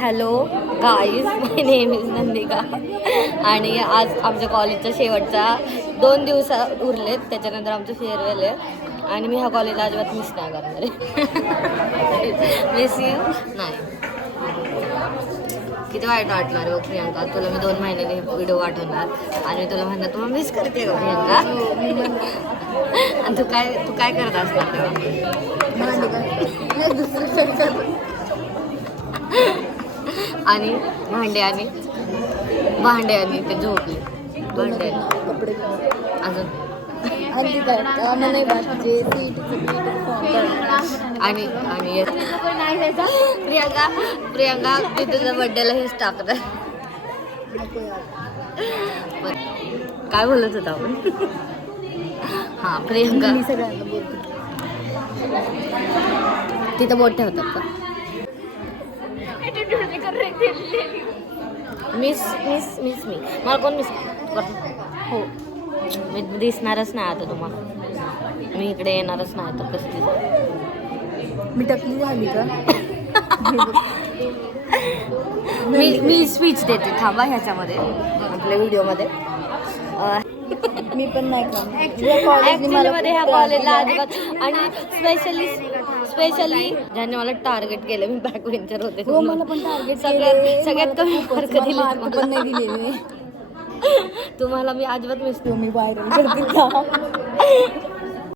Hello guys, my name is Nandika आणि आज आमच्या कॉलेजचा शेवटचा 2 दिवस उरलेत, त्याच्यानंतर आमचं फेअरवेल आहे आणि मी ह्या कॉलेजला अजिबात मिस नाही करणार आहे. मिस यू नाही. किती वाईट वाटणार आहे प्रियंका, तुला मी 2 महिन्याने व्हिडिओ पाठवणार आणि मी तुला म्हणणार तुला मिस करते का प्रियंका. आणि तू काय करत असणार तेव्हा. आणि भांडे आणि ते झोपले भांडे कपडे अजून आणि प्रियंका मी तुझ्या बर्थडेला हेच टाकत. काय बोलत होता आपण. हा प्रियंका सगळ्यांना बोलते. तिथं बोट ठेवतात का. मिस मला कोण मिस हो. मी दिसणारच नाही आता तुम्हाला, मी इकडे येणारच नाही आता कसली. मी टकली झाली का. मी स्पीच देते थांबा ह्याच्यामध्ये आपल्या व्हिडिओमध्ये. मी पण नाही ॲक्च्युलीमध्ये ह्या कॉलेजला अजिबात आणि स्पेशली ज्यांनी मला टार्गेट केलं, मी बॅक बेंचर होते. हो, मला पण टार्गेट सगळ्यात कमी मार्क मार्क पण नाही दिले. तुम्हाला मी अजिबात मिस मी व्हायरल करते का.